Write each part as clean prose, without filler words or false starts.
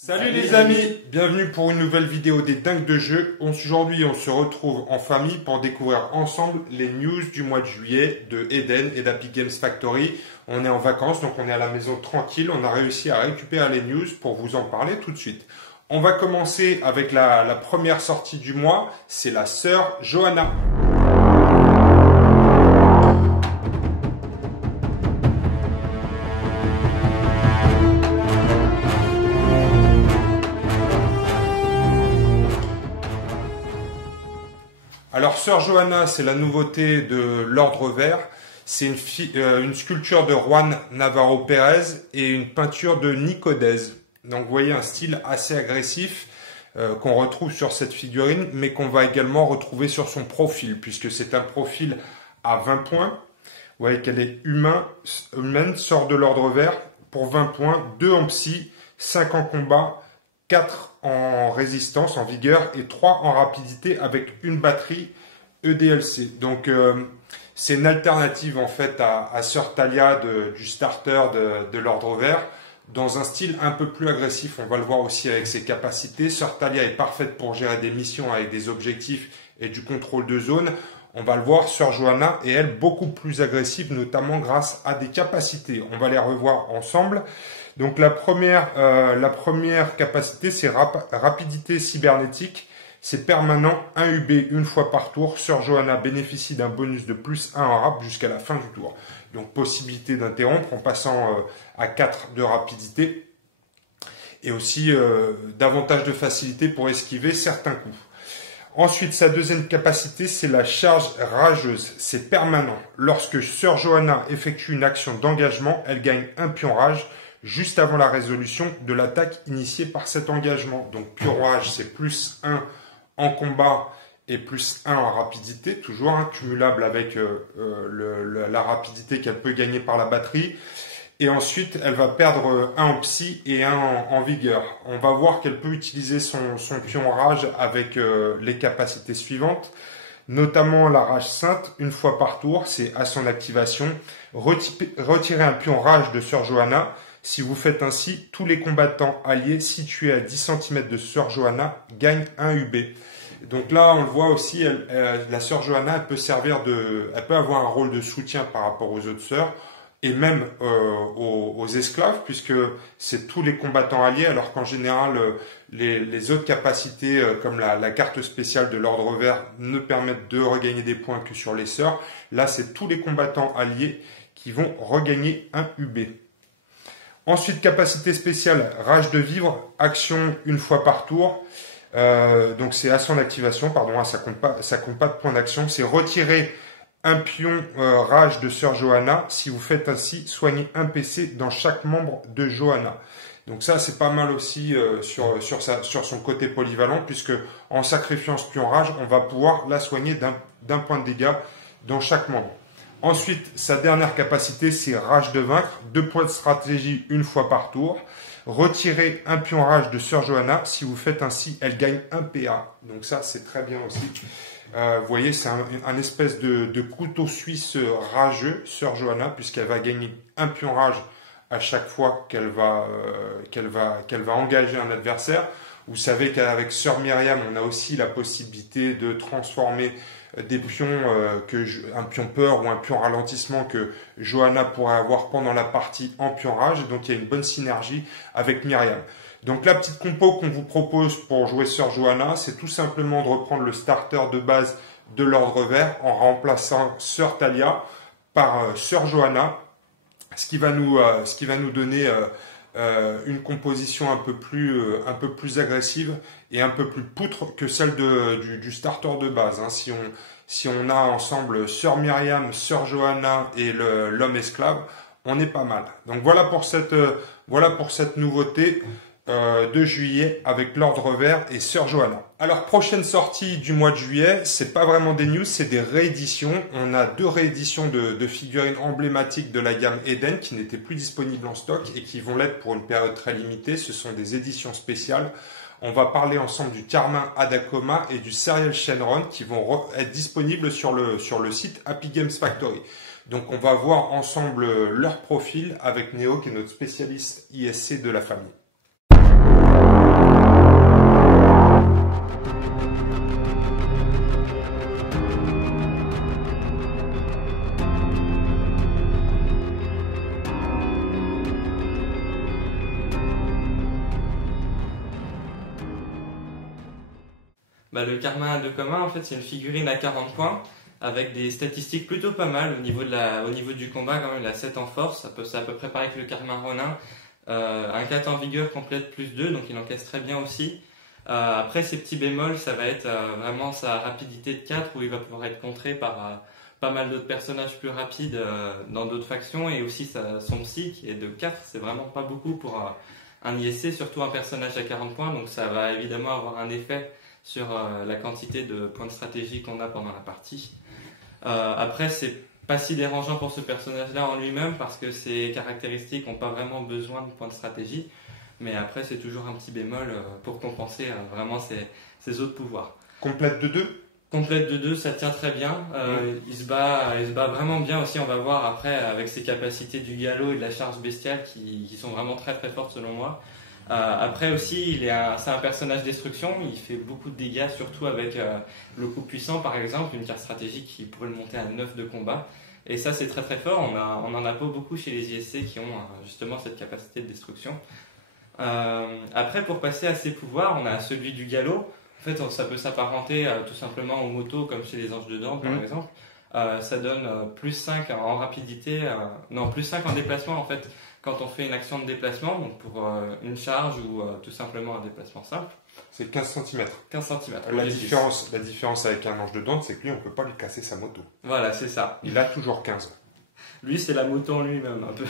Salut les amis, bienvenue pour une nouvelle vidéo des dingues de jeu. Aujourd'hui on se retrouve en famille pour découvrir ensemble les news du mois de juillet de Eden et d'Happy Games Factory. On est en vacances donc on est à la maison tranquille, on a réussi à récupérer les news pour vous en parler tout de suite. On va commencer avec la première sortie du mois, c'est la sœur Johanna. Alors, Sœur Johanna, c'est la nouveauté de l'Ordre Vert. C'est une sculpture de Juan Navarro Pérez et une peinture de Nicodez. Donc, vous voyez un style assez agressif qu'on retrouve sur cette figurine, mais qu'on va également retrouver sur son profil, puisque c'est un profil à 20 points. Vous voyez qu'elle est humaine, sort de l'Ordre Vert pour 20 points, 2 en psy, 5 en combat, 4 en résistance, en vigueur, et 3 en rapidité avec une batterie EDLC. Donc c'est une alternative en fait à Sœur Talia du starter de l'Ordre Vert, dans un style un peu plus agressif. On va le voir aussi avec ses capacités. Sœur Talia est parfaite pour gérer des missions avec des objectifs et du contrôle de zone. On va le voir, Sœur Johanna est elle beaucoup plus agressive, notamment grâce à des capacités. On va les revoir ensemble. Donc la première capacité, c'est rapidité cybernétique. C'est permanent, 1 UB une fois par tour. Sœur Johanna bénéficie d'un bonus de plus 1 en rap jusqu'à la fin du tour. Donc possibilité d'interrompre en passant à 4 de rapidité. Et aussi davantage de facilité pour esquiver certains coups. Ensuite, sa deuxième capacité, c'est la charge rageuse. C'est permanent. Lorsque Sœur Johanna effectue une action d'engagement, elle gagne un pion rage juste avant la résolution de l'attaque initiée par cet engagement. Donc pion rage, c'est plus 1 en combat et plus 1 en rapidité, toujours cumulable avec la rapidité qu'elle peut gagner par la batterie. Et ensuite, elle va perdre 1 en psy et 1 en vigueur. On va voir qu'elle peut utiliser son pion rage avec les capacités suivantes, notamment la rage sainte, une fois par tour, c'est à son activation. Retirer un pion rage de Sœur Johanna. Si vous faites ainsi, tous les combattants alliés situés à 10 cm de Sœur Johanna gagnent 1 UB. Donc là, on le voit aussi, la Sœur Johanna, elle peut avoir un rôle de soutien par rapport aux autres sœurs, et même aux esclaves, puisque c'est tous les combattants alliés, alors qu'en général, les autres capacités, comme la carte spéciale de l'Ordre Vert, ne permettent de regagner des points que sur les sœurs. Là, c'est tous les combattants alliés qui vont regagner 1 UB. Ensuite, capacité spéciale, rage de vivre, action une fois par tour. Donc c'est à son activation, pardon, ça compte pas de point d'action. C'est retirer un pion rage de Sœur Johanna. Si vous faites ainsi, soignez un PC dans chaque membre de Johanna. Donc ça, c'est pas mal aussi sur son côté polyvalent, puisque en sacrifiant ce pion rage, on va pouvoir la soigner d'un point de dégâts dans chaque membre. Ensuite, sa dernière capacité, c'est rage de vaincre, 2 points de stratégie une fois par tour. Retirez un pion rage de Sœur Johanna. Si vous faites ainsi, elle gagne 1 PA. Donc ça, c'est très bien aussi. Vous voyez, c'est un espèce de couteau suisse rageux, Sœur Johanna, puisqu'elle va gagner un pion rage à chaque fois qu'elle va engager un adversaire. Vous savez qu'avec Sœur Myriam, on a aussi la possibilité de transformer des pions, un pion peur ou un pion ralentissement que Johanna pourrait avoir pendant la partie en pion rage. Donc il y a une bonne synergie avec Myriam. Donc la petite compo qu'on vous propose pour jouer Sœur Johanna, c'est tout simplement de reprendre le starter de base de l'Ordre Vert en remplaçant Sœur Talia par Sœur Johanna, ce qui va nous donner une composition un peu plus agressive et un peu plus poutre que celle du starter de base. Si on a ensemble Sœur Myriam, Sœur Johanna et l'homme esclave, on est pas mal. Donc voilà pour cette nouveauté de juillet avec l'Ordre Vert et Sœur Johanna. Alors prochaine sortie du mois de juillet, c'est pas vraiment des news, c'est des rééditions. On a 2 rééditions de figurines emblématiques de la gamme Eden qui n'étaient plus disponibles en stock et qui vont l'être pour une période très limitée. Ce sont des éditions spéciales. On va parler ensemble du Carmin Adakoma et du Serial Shenron qui vont être disponibles sur le site Happy Games Factory. Donc on va voir ensemble leur profil avec Néo qui est notre spécialiste ISC de la famille. Le Karma Dakoma, en fait, c'est une figurine à 40 points avec des statistiques plutôt pas mal au niveau du combat. Quand même, il a 7 en force, c'est à peu près pareil que le Karma Ronin. Un 4 en vigueur complète plus 2, donc il encaisse très bien aussi. Après, ses petits bémols, ça va être vraiment sa rapidité de 4 où il va pouvoir être contré par pas mal d'autres personnages plus rapides dans d'autres factions, et aussi son psy qui est de 4, c'est vraiment pas beaucoup pour un ISC, surtout un personnage à 40 points, donc ça va évidemment avoir un effet sur la quantité de points de stratégie qu'on a pendant la partie. Après, c'est pas si dérangeant pour ce personnage-là en lui-même parce que ses caractéristiques n'ont pas vraiment besoin de points de stratégie, mais après c'est toujours un petit bémol pour compenser vraiment ses autres pouvoirs. Complète de 2? Complète de 2, ça tient très bien. Il se bat vraiment bien aussi. On va voir après avec ses capacités du galop et de la charge bestiale qui sont vraiment très très fortes selon moi. Après aussi, c'est un personnage destruction. Il fait beaucoup de dégâts, surtout avec le coup puissant par exemple, une carte stratégique qui pourrait le monter à 9 de combat. Et ça c'est très très fort. On en a pas beaucoup chez les ISC qui ont justement cette capacité de destruction. Après, pour passer à ses pouvoirs, on a celui du galop. En fait, ça peut s'apparenter tout simplement aux motos comme chez les Anges de Dante par exemple. Ça donne plus 5 en rapidité, non, plus 5 en déplacement en fait, quand on fait une action de déplacement, donc pour une charge ou tout simplement un déplacement simple. C'est 15 cm. 15 cm. La différence avec un Ange de Dante, c'est que lui, on ne peut pas lui casser sa moto. Voilà, c'est ça. Il a toujours 15. Lui, c'est la moto en lui-même un peu.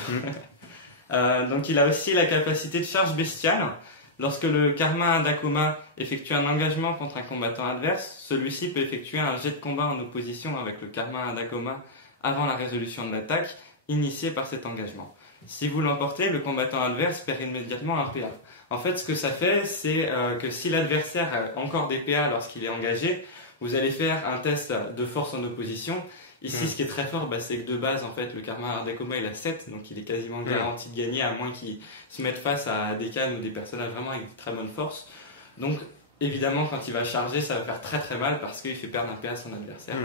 Donc il a aussi la capacité de charge bestiale. Lorsque le Karma Dakoma effectue un engagement contre un combattant adverse, celui-ci peut effectuer un jet de combat en opposition avec le Karma Dakoma avant la résolution de l'attaque initiée par cet engagement. Si vous l'emportez, le combattant adverse perd immédiatement un PA. En fait, ce que ça fait, c'est que si l'adversaire a encore des PA lorsqu'il est engagé, vous allez faire un test de force en opposition. Ici, ce qui est très fort, c'est que de base, en fait, le Karma Dakoma, il a 7, donc il est quasiment garanti de gagner, à moins qu'il se mette face à des cannes ou des personnages vraiment avec de très bonne force. Donc, évidemment, quand il va charger, ça va faire très très mal parce qu'il fait perdre un PA à son adversaire.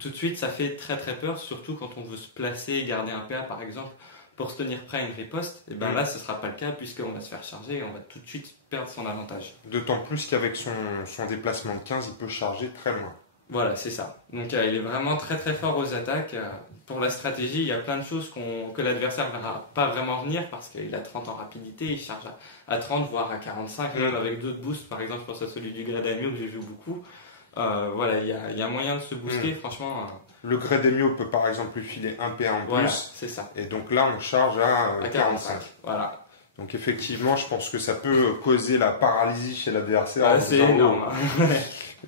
Tout de suite, ça fait très très peur, surtout quand on veut se placer et garder un PA, par exemple, pour se tenir prêt à une riposte. Et là, ce ne sera pas le cas puisqu'on va se faire charger et on va tout de suite perdre son avantage. D'autant plus qu'avec son déplacement de 15, il peut charger très loin. Voilà, c'est ça. Donc il est vraiment très très fort aux attaques. Pour la stratégie, il y a plein de choses que l'adversaire ne verra pas vraiment venir parce qu'il a 30 en rapidité, il charge à 30 voire à 45, même avec d'autres boosts. Par exemple, je pense à celui du Gradamio que j'ai vu beaucoup. Voilà, il y a moyen de se booster, franchement. Le Gradamio peut par exemple lui filer un PA en plus. Voilà, c'est ça. Et donc là, on charge à 45. Voilà. Donc effectivement, je pense que ça peut causer la paralysie chez l'adversaire. C'est énorme.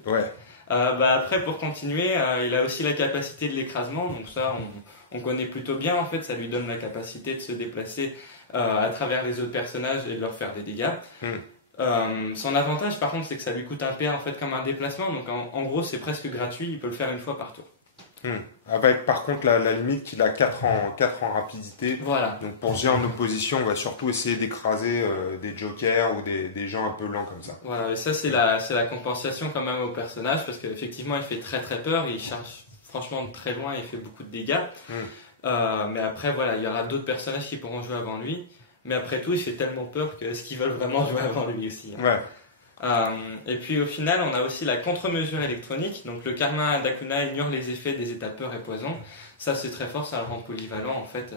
Ouais. Après, pour continuer, il a aussi la capacité de l'écrasement, donc ça on connaît plutôt bien en fait, ça lui donne la capacité de se déplacer à travers les autres personnages et de leur faire des dégâts. Son avantage par contre c'est que ça lui coûte un PA en fait comme un déplacement, donc en gros c'est presque gratuit, il peut le faire une fois par tour. Avec par contre la limite qu'il a 4 en rapidité. Voilà. Donc pour gérer en opposition, on va surtout essayer d'écraser des jokers ou des gens un peu lents comme ça. Voilà, et ça c'est la compensation quand même au personnage parce qu'effectivement il fait très très peur, il charge franchement de très loin, il fait beaucoup de dégâts. Mais après voilà, il y aura d'autres personnages qui pourront jouer avant lui. Mais après tout, il fait tellement peur que est-ce qu'ils veulent vraiment jouer avant lui aussi. Ouais. Et puis au final, on a aussi la contre-mesure électronique. Donc le Karma Dakuna ignore les effets des états peur et poison. Ça c'est très fort, ça le rend polyvalent en fait.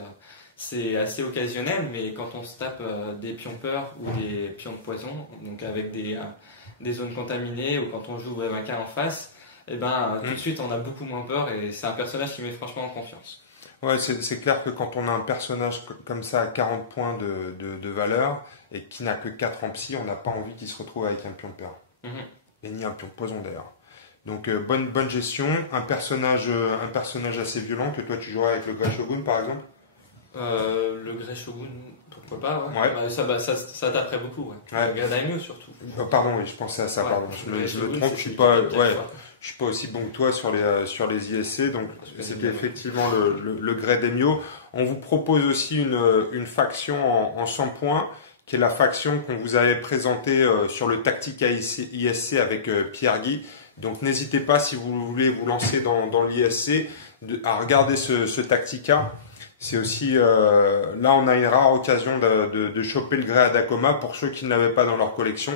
C'est assez occasionnel, mais quand on se tape des pions peur ou des pions de poison, donc avec des zones contaminées ou quand on joue Webaka en face, tout de suite on a beaucoup moins peur et c'est un personnage qui met franchement en confiance. Ouais, c'est clair que quand on a un personnage comme ça à 40 points de valeur et qui n'a que 4 en psy, on n'a pas envie qu'il se retrouve avec un pion de peur. Et ni un pion de poison d'ailleurs. Donc bonne gestion, un personnage assez violent que toi tu jouerais avec le Grey Shogun par exemple. Le Grey Shogun, pourquoi pas, ouais. Ça taperait beaucoup, ouais. Le Gadaimyo surtout. Pardon, oui, je pensais à ça, pardon. Je me trompe, je suis pas aussi bon que toi sur les ISC, donc c'était effectivement le Grey Daimyo. On vous propose aussi une faction en 100 points, qui est la faction qu'on vous avait présentée sur le Tactica ISC avec Pierre Guy. Donc n'hésitez pas, si vous voulez vous lancer dans l'ISC, à regarder ce Tactica. C'est aussi, là on a une rare occasion de choper le Grey Dakoma pour ceux qui ne l'avaient pas dans leur collection.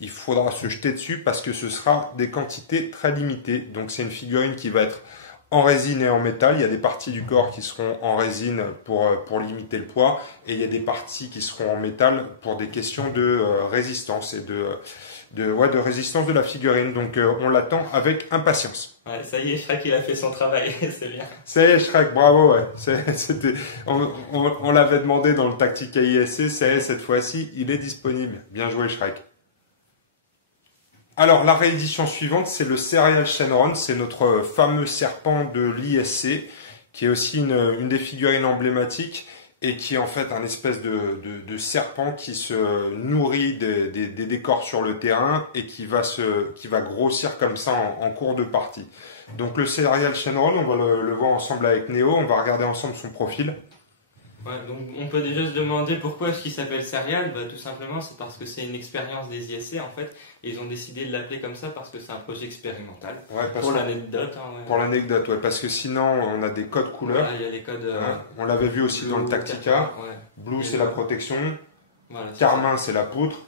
il faudra se jeter dessus parce que ce sera des quantités très limitées. Donc c'est une figurine qui va être en résine et en métal. Il y a des parties du corps qui seront en résine pour limiter le poids et il y a des parties qui seront en métal pour des questions de résistance et de résistance de la figurine. Donc on l'attend avec impatience. Ouais, ça y est, Shrek il a fait son travail, c'est bien. Ça y est, Shrek, bravo, ouais. On l'avait demandé dans le Tactica ISC, ça y est, cette fois-ci, il est disponible. Bien joué, Shrek. Alors, la réédition suivante, c'est le Serial Shenron, c'est notre fameux serpent de l'ISC, qui est aussi une des figurines emblématiques et qui est en fait un espèce de serpent qui se nourrit des décors sur le terrain et qui va grossir comme ça en cours de partie. Donc le Serial Shenron, on va le voir ensemble avec Néo, on va regarder ensemble son profil. Ouais, donc on peut déjà se demander pourquoi est-ce qu'il s'appelle Serial. Bah, tout simplement c'est parce que c'est une expérience des ISC en fait, et ils ont décidé de l'appeler comme ça parce que c'est un projet expérimental. Ouais, pour l'anecdote. Hein, ouais. Pour l'anecdote, ouais, parce que sinon on a des codes couleurs. Voilà, il y a les codes. Ouais, on l'avait vu aussi dans le Tactica. Ouais. Blue c'est la protection, voilà, Carmin c'est la poutre.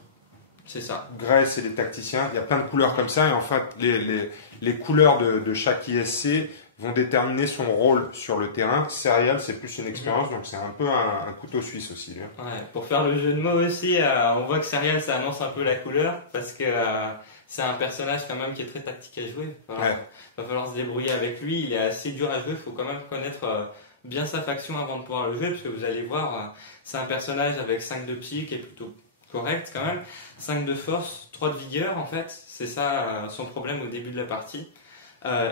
C'est ça. Grey c'est les tacticiens. Il y a plein de couleurs comme ça et en fait les couleurs de chaque ISC vont déterminer son rôle sur le terrain. Serial, c'est plus une expérience, donc c'est un peu un couteau suisse aussi. Hein. Ouais, pour faire le jeu de mots aussi, on voit que Serial, ça annonce un peu la couleur, parce que c'est un personnage quand même qui est très tactique à jouer. Va falloir se débrouiller avec lui, il est assez dur à jouer, il faut quand même connaître bien sa faction avant de pouvoir le jouer, parce que vous allez voir, c'est un personnage avec 5 de psy qui est plutôt correct quand même, 5 de force, 3 de vigueur en fait, c'est ça son problème au début de la partie.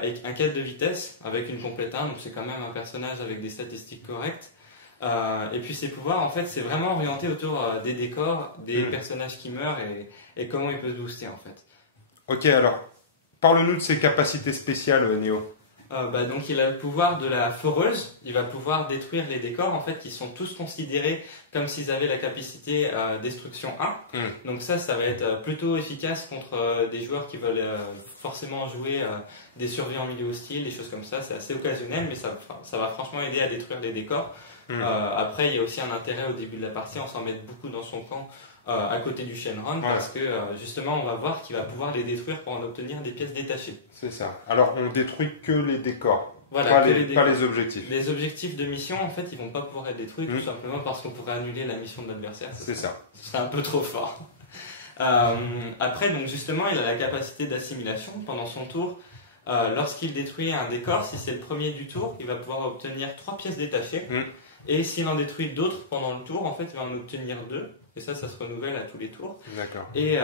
Et un 4 de vitesse avec une complète 1, donc c'est quand même un personnage avec des statistiques correctes. Et puis ses pouvoirs, en fait, c'est vraiment orienté autour des décors, des personnages qui meurent et comment il peut se booster en fait. Ok, alors, parle-nous de ses capacités spéciales, Néo. Donc il a le pouvoir de la foreuse, il va pouvoir détruire les décors en fait qui sont tous considérés comme s'ils avaient la capacité destruction 1. Donc ça va être plutôt efficace contre des joueurs qui veulent forcément jouer des survie en milieu hostile, des choses comme ça, c'est assez occasionnel mais ça va franchement aider à détruire les décors. Après il y a aussi un intérêt au début de la partie, on s'en met beaucoup dans son camp à côté du Shenron parce que justement on va voir qu'il va pouvoir les détruire pour en obtenir des pièces détachées. C'est ça. Alors on détruit que les décors, voilà, pas les objectifs. Les objectifs de mission en fait ils vont pas pouvoir être détruits tout simplement parce qu'on pourrait annuler la mission de l'adversaire. C'est ça. Ce serait un peu trop fort. Après donc justement il a la capacité d'assimilation pendant son tour. Lorsqu'il détruit un décor, si c'est le premier du tour, il va pouvoir obtenir 3 pièces détachées. Et s'il en détruit d'autres pendant le tour, en fait, il va en obtenir 2. Et ça se renouvelle à tous les tours. D'accord. Et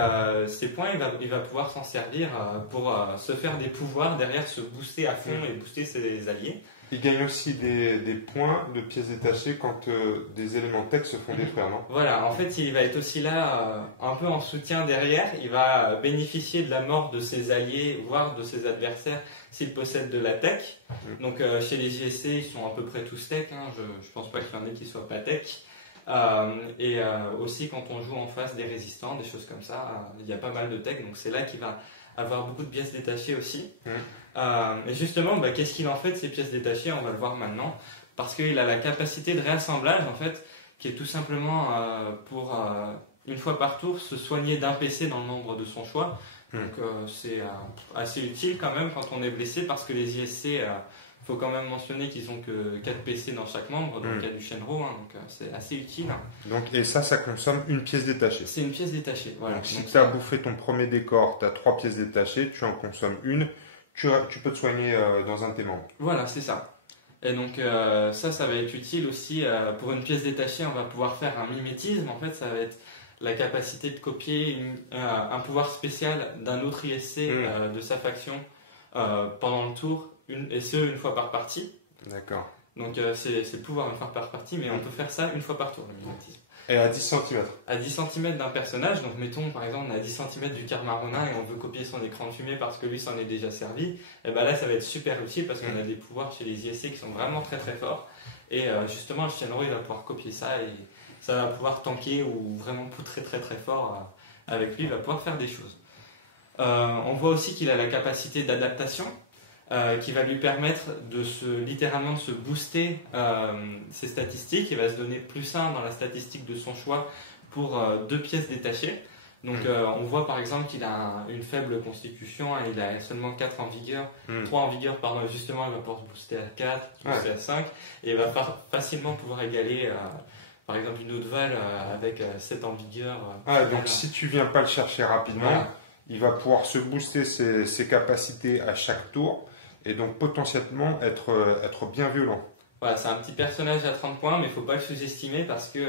ces points, il va pouvoir s'en servir pour se faire des pouvoirs, derrière se booster à fond et booster ses alliés. Il gagne aussi des points de pièces détachées quand des éléments tech se font détruire, non? Voilà, en fait, il va être aussi là un peu en soutien derrière. Il va bénéficier de la mort de ses alliés, voire de ses adversaires, s'il possède de la tech. Donc chez les JSC, ils sont à peu près tous tech. Hein. Je pense pas qu'il y en ait qui soient pas tech. Aussi quand on joue en face des résistants, des choses comme ça, il y a pas mal de tech. Donc c'est là qu'il va avoir beaucoup de pièces détachées aussi. Et justement, qu'est-ce qu'il en fait de ces pièces détachées? On va le voir maintenant. Parce qu'il a la capacité de réassemblage, en fait, qui est tout simplement pour, une fois par tour, se soigner d'un PC dans le nombre de son choix. Donc c'est assez utile quand même quand on est blessé, parce que les ISC, faut quand même mentionner qu'ils ont que 4 PC dans chaque membre, donc il y a du Shenron, hein, donc c'est assez utile. Donc, et ça consomme une pièce détachée. C'est une pièce détachée, voilà. Donc, si tu as bouffé ton premier décor, tu as 3 pièces détachées, tu en consommes une, tu peux te soigner dans un de tes membres. Voilà, c'est ça. Et donc ça va être utile aussi pour une pièce détachée, on va pouvoir faire un mimétisme, en fait ça va être la capacité de copier un pouvoir spécial d'un autre ISC de sa faction pendant le tour, et ce une fois par partie. D'accord. Donc c'est le pouvoir une fois par partie, mais on peut faire ça une fois par tour, le mimétisme. Et à 10 cm. À 10 cm d'un personnage, donc mettons par exemple on est à 10 cm du Karma Ronin et on veut copier son écran de fumée parce que lui s'en est déjà servi, et là ça va être super utile parce qu'on a des pouvoirs chez les ISC qui sont vraiment très très forts, et justement le Shenron il va pouvoir copier ça et ça va pouvoir tanker ou vraiment poutrer très très fort avec lui, il va pouvoir faire des choses. On voit aussi qu'il a la capacité d'adaptation qui va lui permettre littéralement de se booster ses statistiques. Il va se donner +1 dans la statistique de son choix pour 2 pièces détachées. Donc on voit par exemple qu'il a une faible constitution, hein, il a seulement 4 en vigueur, 3 en vigueur, pardon, justement il va pouvoir se booster à 4, booster à 5, et il va facilement pouvoir égaler par exemple une autre Val avec 7 en vigueur. Donc si tu viens pas le chercher rapidement, il va pouvoir se booster ses capacités à chaque tour, et donc potentiellement être bien violent. Voilà, c'est un petit personnage à 30 points, mais il ne faut pas le sous-estimer parce que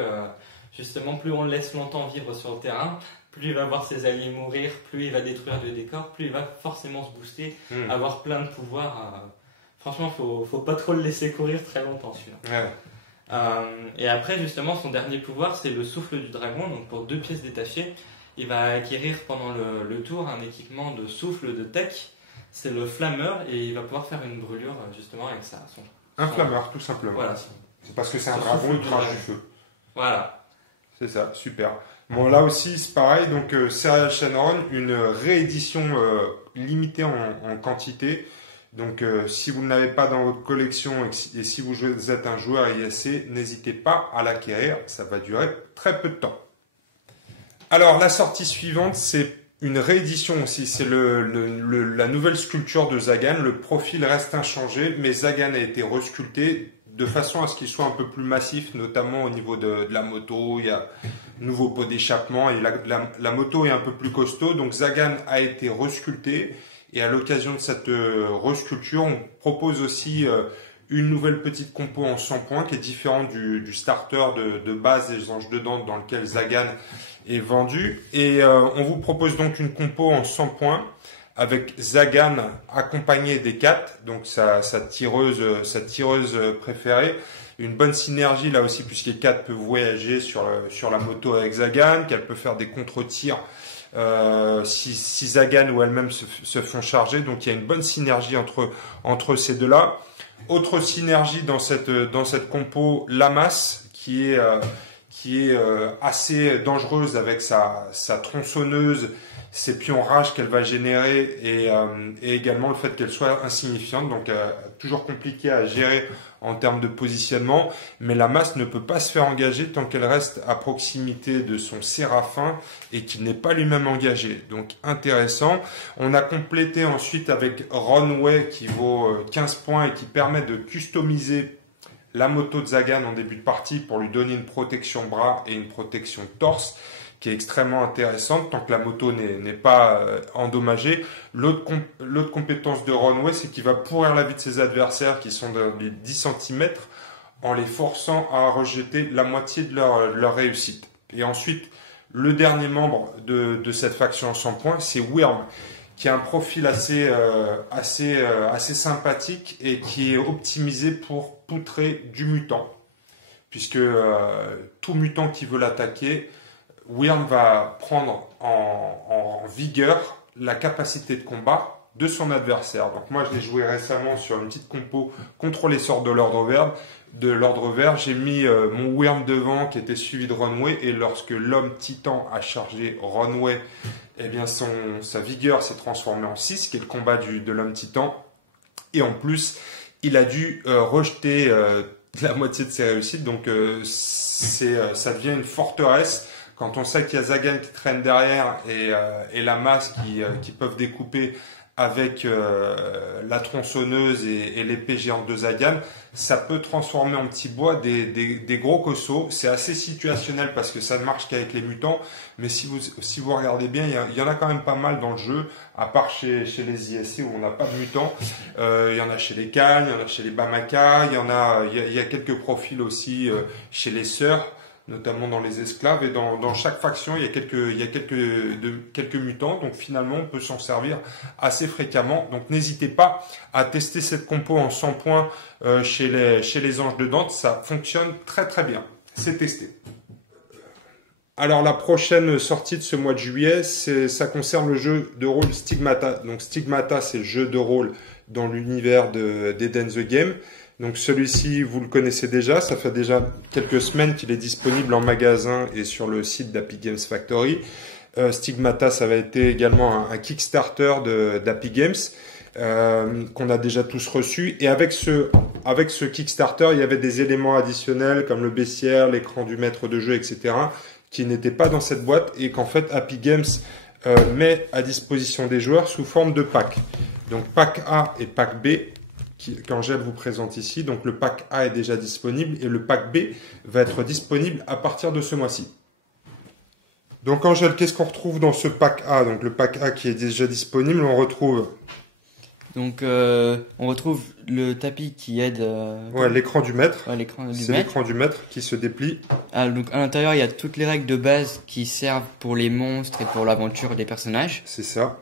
justement plus on le laisse longtemps vivre sur le terrain, plus il va voir ses alliés mourir, plus il va détruire le décor, plus il va forcément se booster, avoir plein de pouvoirs. Franchement, faut pas trop le laisser courir très longtemps celui-là. Et après, justement, son dernier pouvoir, c'est le souffle du dragon. Donc pour 2 pièces détachées, il va acquérir pendant le tour un équipement de souffle de tech. C'est le flammeur et il va pouvoir faire une brûlure justement avec ça. Un flammeur, tout simplement. Voilà. C'est parce que c'est un dragon, il crache du feu. Voilà. C'est ça, super. Bon, là aussi, c'est pareil. Donc, Serial Shenron, une réédition limitée en quantité. Donc, si vous ne l'avez pas dans votre collection et si vous êtes un joueur ISC, n'hésitez pas à l'acquérir. Ça va durer très peu de temps. Alors, la sortie suivante, c'est une réédition aussi. C'est la nouvelle sculpture de Zagan. Le profil reste inchangé, mais Zagan a été resculpté de façon à ce qu'il soit un peu plus massif, notamment au niveau de la moto. Il y a un nouveau pot d'échappement et la moto est un peu plus costaud. Donc Zagan a été resculpté et à l'occasion de cette resculpture, on propose aussi une nouvelle petite compo en 100 points qui est différente du starter de base des Anges de Dante dans lequel Zagan est vendu. Et on vous propose donc une compo en 100 points avec Zagan accompagné des 4, donc sa tireuse préférée. Une bonne synergie là aussi, puisque 4 peut voyager sur la moto avec Zagan, qu'elle peut faire des contre-tirs si Zagan ou elle-même se font charger. Donc il y a une bonne synergie entre ces deux-là. Autre synergie dans cette compo, Lamas, qui est assez dangereuse avec sa tronçonneuse, ses pions rage qu'elle va générer et également le fait qu'elle soit insignifiante, donc toujours compliqué à gérer en termes de positionnement, mais la masse ne peut pas se faire engager tant qu'elle reste à proximité de son séraphin et qu'il n'est pas lui-même engagé. Donc intéressant. On a complété ensuite avec Runway qui vaut 15 points et qui permet de customiser la moto de Zagan en début de partie pour lui donner une protection bras et une protection torse qui est extrêmement intéressante tant que la moto n'est pas endommagée. L'autre compétence de Runway, c'est qu'il va pourrir la vie de ses adversaires qui sont dans les 10 cm en les forçant à rejeter la moitié de leur réussite. Et ensuite, le dernier membre de cette faction en 100 points, c'est Wyrm, qui a un profil assez sympathique et qui est optimisé pour poutrer du mutant. Puisque tout mutant qui veut l'attaquer, Wyrm va prendre en vigueur la capacité de combat de son adversaire. Donc moi je l'ai joué récemment sur une petite compo contre les sorts de l'ordre vert. J'ai mis mon Wyrm devant qui était suivi de Runway, et lorsque l'homme titan a chargé Runway, eh bien sa vigueur s'est transformée en 6, qui est le combat de l'homme titan, et en plus il a dû rejeter la moitié de ses réussites. Donc ça devient une forteresse. Quand on sait qu'il y a Zagan qui traîne derrière et la masse qui peuvent découper avec la tronçonneuse et l'épée géante de Zagan, ça peut transformer en petits bois des gros costauds. C'est assez situationnel parce que ça ne marche qu'avec les mutants, mais si vous regardez bien, il y en a quand même pas mal dans le jeu, à part chez les ISC où on n'a pas de mutants. Il y en a chez les Khans, il y en a chez les Bamaka, il y a quelques profils aussi chez les Sœurs, notamment dans les esclaves, et dans chaque faction il y a quelques mutants, donc finalement on peut s'en servir assez fréquemment. Donc n'hésitez pas à tester cette compo en 100 points chez les Anges de Dante, ça fonctionne très très bien, c'est testé. Alors la prochaine sortie de ce mois de juillet, ça concerne le jeu de rôle Stigmata. Donc Stigmata, c'est le jeu de rôle dans l'univers d'Eden the Game. Donc celui-ci, vous le connaissez déjà, ça fait déjà quelques semaines qu'il est disponible en magasin et sur le site d'Happy Games Factory. Stigmata, ça va être également un Kickstarter d'Happy Games qu'on a déjà tous reçu. Et avec ce Kickstarter, il y avait des éléments additionnels comme le bestiaire, l'écran du maître de jeu, etc., qui n'étaient pas dans cette boîte et qu'en fait Happy Games met à disposition des joueurs sous forme de pack. Donc pack A et pack B qu'Angèle vous présente ici. Donc le pack A est déjà disponible et le pack B va être disponible à partir de ce mois-ci. Donc Angèle, qu'est-ce qu'on retrouve dans ce pack A? Donc le pack A qui est déjà disponible, on retrouve... Donc on retrouve le tapis qui aide... Ouais, l'écran du maître. Ouais, l'écran du C'est maître. l'écran du maître qui se déplie. Ah, donc à l'intérieur, il y a toutes les règles de base qui servent pour les monstres et pour l'aventure des personnages. C'est ça.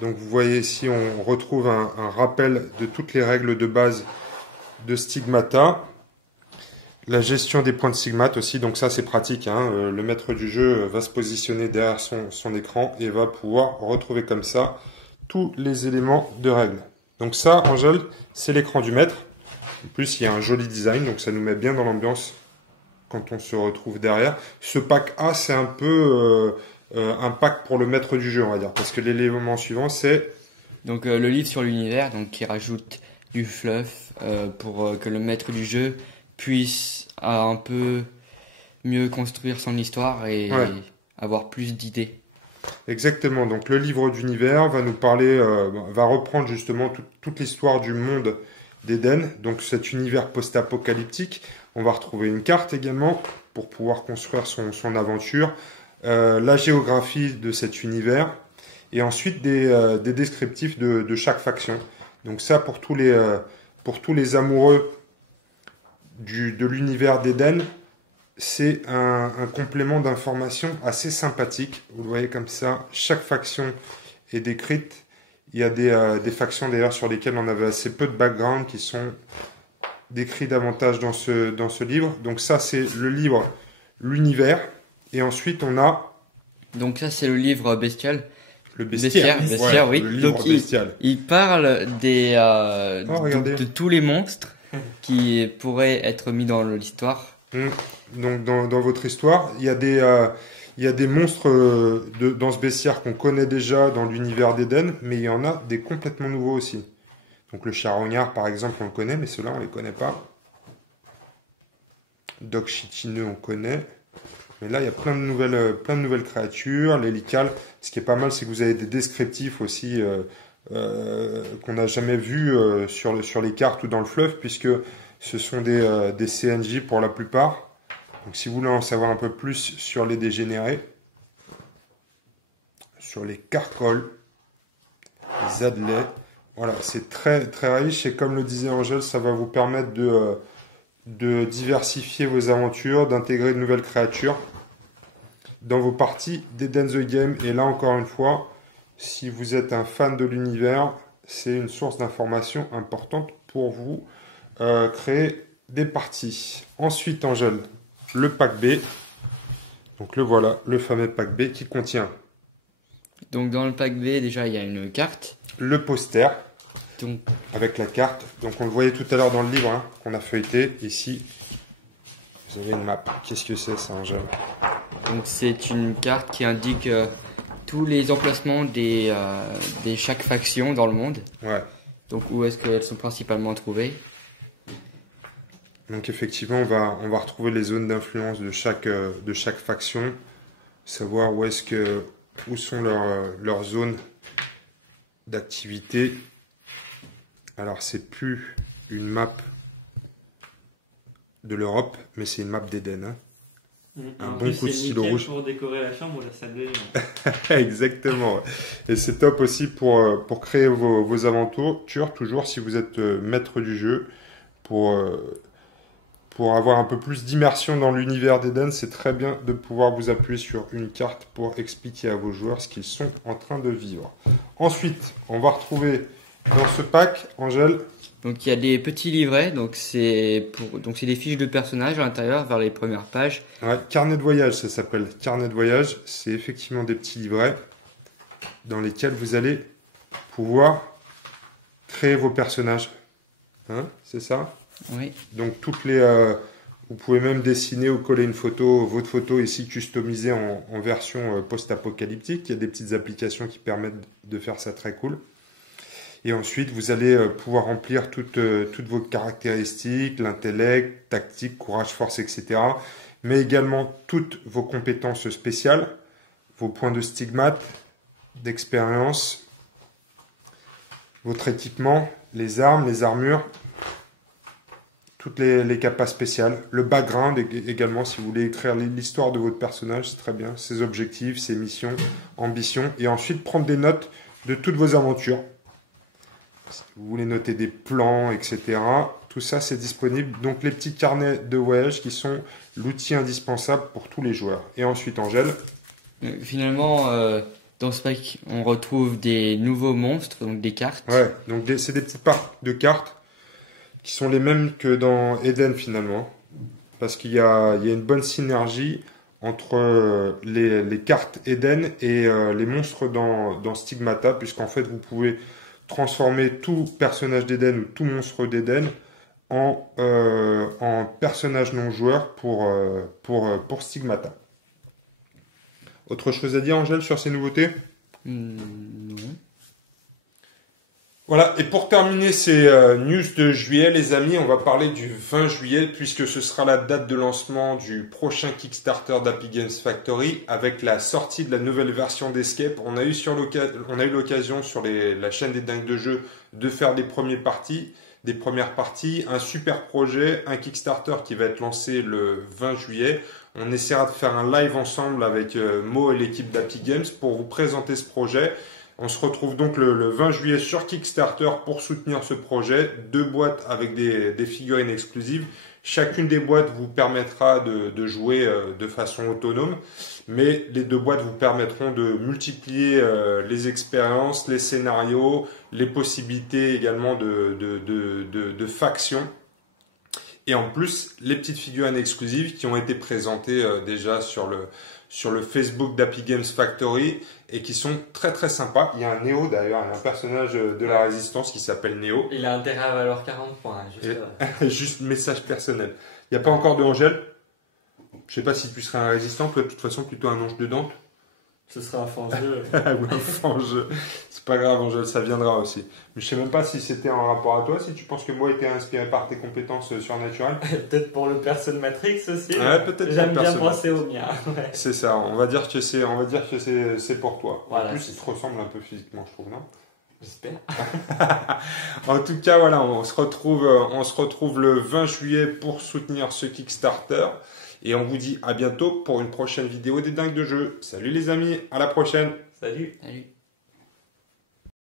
Donc vous voyez ici, on retrouve un rappel de toutes les règles de base de Stigmata. La gestion des points de stigmate aussi, donc ça c'est pratique. Hein. Le maître du jeu va se positionner derrière son écran et va pouvoir retrouver comme ça tous les éléments de règles. Donc ça, Angèle, c'est l'écran du maître. En plus, il y a un joli design, donc ça nous met bien dans l'ambiance quand on se retrouve derrière. Ce pack A, c'est un peu un pack pour le maître du jeu, on va dire, parce que l'élément suivant, c'est... Donc le livre sur l'univers, donc qui rajoute du fluff pour que le maître du jeu puisse un peu mieux construire son histoire et avoir plus d'idées. Exactement, donc le livre d'univers va nous parler, va reprendre justement toute l'histoire du monde d'Éden, donc cet univers post-apocalyptique. On va retrouver une carte également pour pouvoir construire son aventure, la géographie de cet univers et ensuite des descriptifs de chaque faction. Donc ça pour tous les amoureux de l'univers d'Éden, c'est un complément d'information assez sympathique. Vous le voyez comme ça, chaque faction est décrite. Il y a des factions d'ailleurs sur lesquelles on avait assez peu de background qui sont décrits davantage dans ce livre. Donc ça c'est le livre L'univers. Et ensuite on a... Donc ça c'est le livre bestial. Le bestiaire, bestiaire, oui. Le livre Donc bestial. il parle de tous les monstres qui pourraient être mis dans l'histoire. Donc dans votre histoire, il y a des monstres dans ce bestiaire qu'on connaît déjà dans l'univers d'Éden, mais il y en a des complètement nouveaux aussi. Donc le charognard par exemple on le connaît, mais ceux-là on les connaît pas. Doc chitineux on connaît. Mais là il y a plein de nouvelles créatures, les licales. Ce qui est pas mal, c'est que vous avez des descriptifs aussi qu'on n'a jamais vus sur les cartes ou dans le fleuve, puisque ce sont des CNJ pour la plupart. Donc si vous voulez en savoir un peu plus sur les dégénérés, sur les carcols, les adlets, voilà, c'est très très riche et comme le disait Angèle, ça va vous permettre de diversifier vos aventures, d'intégrer de nouvelles créatures dans vos parties d'Eden the Game. Et là encore une fois, si vous êtes un fan de l'univers, c'est une source d'information importante pour vous créer des parties. Ensuite, Angèle, le pack B. Donc le voilà, le fameux pack B qui contient... Donc dans le pack B, déjà, il y a une carte. Le poster, Donc, avec la carte. Donc on le voyait tout à l'heure dans le livre hein, qu'on a feuilleté. Ici, vous avez une map. Qu'est-ce que c'est ça, Angèle? donc c'est une carte qui indique tous les emplacements des chaque faction dans le monde. Ouais. Donc où est-ce qu'elles sont principalement trouvées. Donc effectivement, on va retrouver les zones d'influence de chaque faction, savoir où sont leurs zones d'activité. Alors c'est plus une map de l'Europe, mais c'est une map d'Éden. Hein. Un bon coup de stylo rouge. Pour décorer la chambre ou la salle de jeu. Exactement. Et c'est top aussi pour créer vos aventures, toujours si vous êtes maître du jeu, pour avoir un peu plus d'immersion dans l'univers d'Éden, c'est très bien de pouvoir vous appuyer sur une carte pour expliquer à vos joueurs ce qu'ils sont en train de vivre. Ensuite, on va retrouver dans ce pack, Angèle... Donc il y a des petits livrets, donc c'est des fiches de personnages à l'intérieur vers les premières pages. Ouais, carnet de voyage, ça s'appelle. Carnet de voyage, c'est effectivement des petits livrets dans lesquels vous allez pouvoir créer vos personnages. Hein, c'est ça? Oui. Donc vous pouvez même dessiner ou coller votre photo ici customisée en version post-apocalyptique. Il y a des petites applications qui permettent de faire ça très cool. Et ensuite, vous allez pouvoir remplir toutes vos caractéristiques, l'intellect, tactique, courage, force, etc. mais également toutes vos compétences spéciales, vos points de stigmate, d'expérience, votre équipement, les armes, les armures, toutes les capas spéciales, le background également, si vous voulez écrire l'histoire de votre personnage, c'est très bien, ses objectifs, ses missions, ambitions, et ensuite prendre des notes de toutes vos aventures. Si vous voulez noter des plans, etc., tout ça c'est disponible. Donc les petits carnets de voyage qui sont l'outil indispensable pour tous les joueurs. Et ensuite, Angèle. Finalement, dans ce pack, on retrouve des nouveaux monstres, donc des cartes. Ouais, donc c'est des petites parts de cartes qui sont les mêmes que dans Eden finalement, parce qu'il y a une bonne synergie entre les cartes Eden et les monstres dans Stigmata, puisqu'en fait vous pouvez transformer tout personnage d'Eden ou tout monstre d'Eden en personnage non joueur pour Stigmata. Autre chose à dire, Angèle, sur ces nouveautés ? Non. Voilà, et pour terminer ces news de juillet, les amis, on va parler du 20 juillet, puisque ce sera la date de lancement du prochain Kickstarter d'Happy Games Factory, avec la sortie de la nouvelle version d'Escape. On a eu l'occasion sur la chaîne des dingues de jeux de faire des premières parties, un super projet, un Kickstarter qui va être lancé le 20 juillet. On essaiera de faire un live ensemble avec Mo et l'équipe d'Happy Games pour vous présenter ce projet. On se retrouve donc le 20 juillet sur Kickstarter pour soutenir ce projet. 2 boîtes avec des figurines exclusives. Chacune des boîtes vous permettra de jouer de façon autonome, mais les 2 boîtes vous permettront de multiplier les expériences, les scénarios, les possibilités également de factions. Et en plus, les petites figurines exclusives qui ont été présentées déjà sur le Facebook d'Happy Games Factory et qui sont très très sympas. Il y a un Néo d'ailleurs, un personnage de la Résistance qui s'appelle Néo. Il a intérêt à valoir 40 points. Juste message personnel. Il n'y a pas encore de Angèle. Je sais pas si tu serais un résistant, toi de toute façon plutôt un ange de Dante. Ce sera un fangeux. Ou un fangeux. C'est pas grave, Angèle, ça viendra aussi. Mais je sais même pas si c'était en rapport à toi, si tu penses que moi était inspiré par tes compétences surnaturelles. Peut-être pour le perso de Matrix aussi. Ouais, peut-être. J'aime bien penser au mien. Ouais. C'est ça, on va dire que c'est pour toi. Voilà, en plus, il te ressemble un peu physiquement, je trouve, non? J'espère. En tout cas, voilà, on se retrouve le 20 juillet pour soutenir ce Kickstarter. Et on vous dit à bientôt pour une prochaine vidéo des dingues de jeu. Salut les amis, à la prochaine. Salut. Salut.